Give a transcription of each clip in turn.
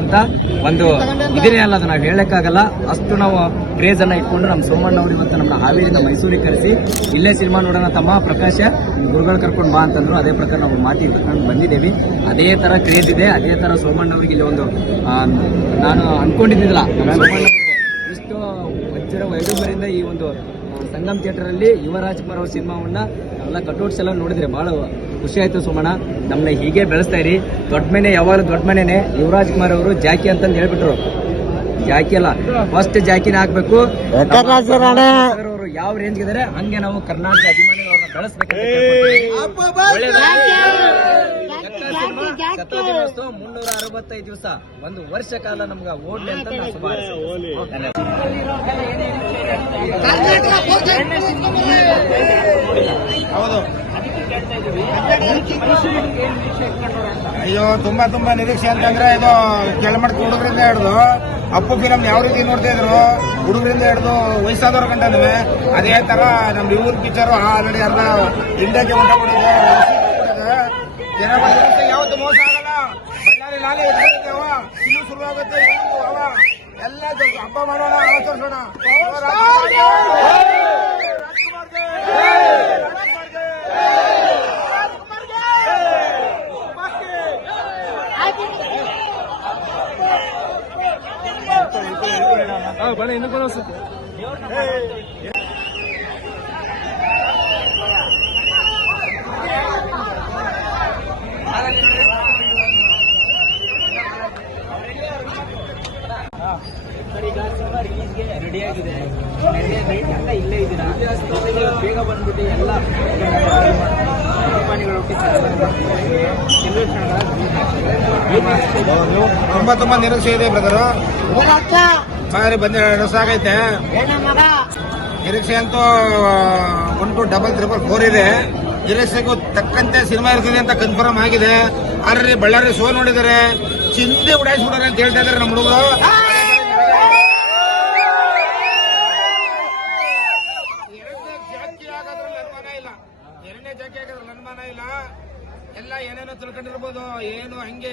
ಅಂತ ಒಂದು ಇದನ್ನೇ ಅಲ್ಲ ಅದು ನಾವು ಹೇಳಕ್ಕಾಗಲ್ಲ. ಅಷ್ಟು ನಾವು ಕ್ರೇಜ್ ಅನ್ನ ಇಟ್ಕೊಂಡು ನಮ್ಮ ಸೋಮಣ್ಣ ಅವರು ಇವತ್ತು ನಮ್ಮ ಹಾವೇರಿಯಿಂದ ಮೈಸೂರಿಗೆ ಕರೆಸಿ, ಇಲ್ಲೇ ಸಿನಿಮಾ ನೋಡೋಣ ತಮ್ಮ, ಪ್ರಕಾಶ ಗುರುಗಳು ಕರ್ಕೊಂಡು ಬಾ ಅಂತಂದ್ರು. ಅದೇ ಪ್ರಕಾರ ನಾವು ಮಾತಿ ಬಂದಿದ್ದೇವೆ. ಅದೇ ತರ ಕ್ರೇಜ್ ಇದೆ, ಅದೇ ತರ ಸೋಮಣ್ಣ ಅವ್ರಿಗೆ ಇಲ್ಲಿ ಒಂದು ನಾನು ಅನ್ಕೊಂಡಿದ್ದಿಲ್ಲ ಇಷ್ಟು ವಜ್ರ ವೈಭವರಿಂದ ಈ ಒಂದು ಸಂಗಮ್ ಥಿಯೇಟರ್ ಅಲ್ಲಿ ಯುವರಾಜ್ ರಾಜ್ಕುಮಾರ್ ಅವ್ರ ಸಿನಿಮಾವನ್ನ ಎಲ್ಲ ಕಟೌಟ್ಸ್ ಎಲ್ಲ ನೋಡಿದ್ರೆ ಬಹಳ ಖುಷಿ ಆಯ್ತು ಸೋಮಣ್ಣ ನಮ್ಮನ್ನ ಹೀಗೆ ಬೆಳೆಸ್ತಾ ಇರಿ ದೊಡ್ಡ ಮನೆ ಯಾವಾಗಲೂ ದೊಡ್ಡ ಮನೆನೆ ಯುವರಾಜ್ ಕುಮಾರ್ ಅವರು ಜಾಕಿ ಅಂತಂದು ಹೇಳ್ಬಿಟ್ರು ಜಾಕಿ ಅಲ್ಲ ಫಸ್ಟ್ ಜಾಕಿನ ಹಾಕ್ಬೇಕು ಅವರು ಯಾವ ರೇಂಜ್ ಇದಾರೆ ಹಂಗೆ ನಾವು ಕರ್ನಾಟಕ ಅಭಿಮಾನಿಗಳನ್ನ ಬೆಳೆಸ್ಬೇಕು ಮುನ್ನೂರ ಅರವತ್ತೈದು ದಿವಸ ಒಂದು ವರ್ಷ ಕಾಲ ನಮ್ಗೆ ಓಡ್ಲಿ ಅಂತ ಅಯ್ಯೋ, ತುಂಬಾ ತುಂಬಾ ನಿರೀಕ್ಷೆ ಅಂತಂದ್ರೆ ಇದು ಕೆಳಮಟ್ಟ ಹುಡುಗರಿಂದ ಹಿಡಿದು, ಅಪ್ಪು ಫಿಲಮ್ ಯಾವ ರೀತಿ ನೋಡ್ತಾ ಇದ್ರು, ಹುಡುಗರಿಂದ ಹಿಡಿದು ವಯಸ್ಸಾದವ್ರ ಗಂಟನವೆ ಅದೇ ತರ ನಮ್ ಇವ್ರ ಪಿಕ್ಚರ್ ಆಲ್ರೆಡಿ ಅರ್ಧ ಇಂಡಿಯಾಗೆ ಊಟ ಕೊಡಿದ್ರು ಯಾವತ್ತು ಮೋಸ ಆಗಲ್ಲ. ಬಳ್ಳಾರಿ ಇವತ್ತು ಅವ ಎಲ್ಲ ಹಬ್ಬ ಮಾಡೋಣ, ಆಚರಿಸೋಣ. ರೆಡಿ ಆಗಿದೆ ನೆನ್ನೆ ನೈಟ್ ಎಲ್ಲ ಇಲ್ಲೇ ಇದ್ದೀರಾ ಜೊತೆಗೆ ಬೇಗ ಬಂದ್ಬಿಟ್ಟು ಎಲ್ಲ ಅಭಿಮಾನಿಗಳು ತುಂಬಾ ತುಂಬಾ ನಿರೀಕ್ಷೆ ಇದೆ ಬ್ರದರ್ ಬಾರಿ ಬಂದ ಆಗೈತೆ. ನಿರೀಕ್ಷೆ ಅಂತೂ one two double triple four ಇದೆ. ನಿರೀಕ್ಷೆಗೂ ತಕ್ಕಂತೆ ಸಿನಿಮಾ ಇರ್ತದೆ ಅಂತ ಕನ್ಫರ್ಮ್ ಆಗಿದೆ. ಆದ್ರೆ ಬಳ್ಳಾರಿ ಶೋ ನೋಡಿದರೆ ಚಿಂತೆ ಉಡಾಯಿಸ್ಬಿಡೋಣ ಅಂತ ಹೇಳ್ತಾ ಇದಾರೆ ನಮ್ಮ ಹುಡುಗರು. ಎರಡನೇ ಜಾಕಿ ಆಗೋದ್ರಲ್ಲಿ ಅನುಮಾನ ಇಲ್ಲ. ಎರಡನೇ ಜಾಕಿ ಆಗೋದ್ರಲ್ಲಿ ಅನುಮಾನ ಇಲ್ಲ. ಎಲ್ಲ ಏನೇನೋ ತಿಳ್ಕೊಂಡಿರ್ಬೋದು ಏನು ಹಂಗೆ.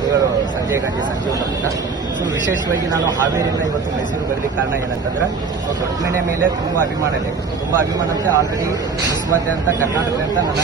ಗುರುಗಳು ಸಂಜಯ್ ಗಾಂಧಿ ಸಂಜೀವ್ ಅಂತ ಸೊ ವಿಶೇಷವಾಗಿ ನಾನು ಹಾವೇರಿಯಿಂದ ಇವತ್ತು ಮೈಸೂರು ಬರಲಿಕ್ಕೆ ಕಾರಣ ಏನಂತಂದ್ರೆ ಸೊ ದೊಡ್ಡ ಮೇಲೆ ತುಂಬ ಅಭಿಮಾನ ಇದೆ. ತುಂಬ ಅಭಿಮಾನ ಅಂತ ಆಲ್ರೆಡಿ ಕರ್ನಾಟಕ ಅಂತ ನನ್ನ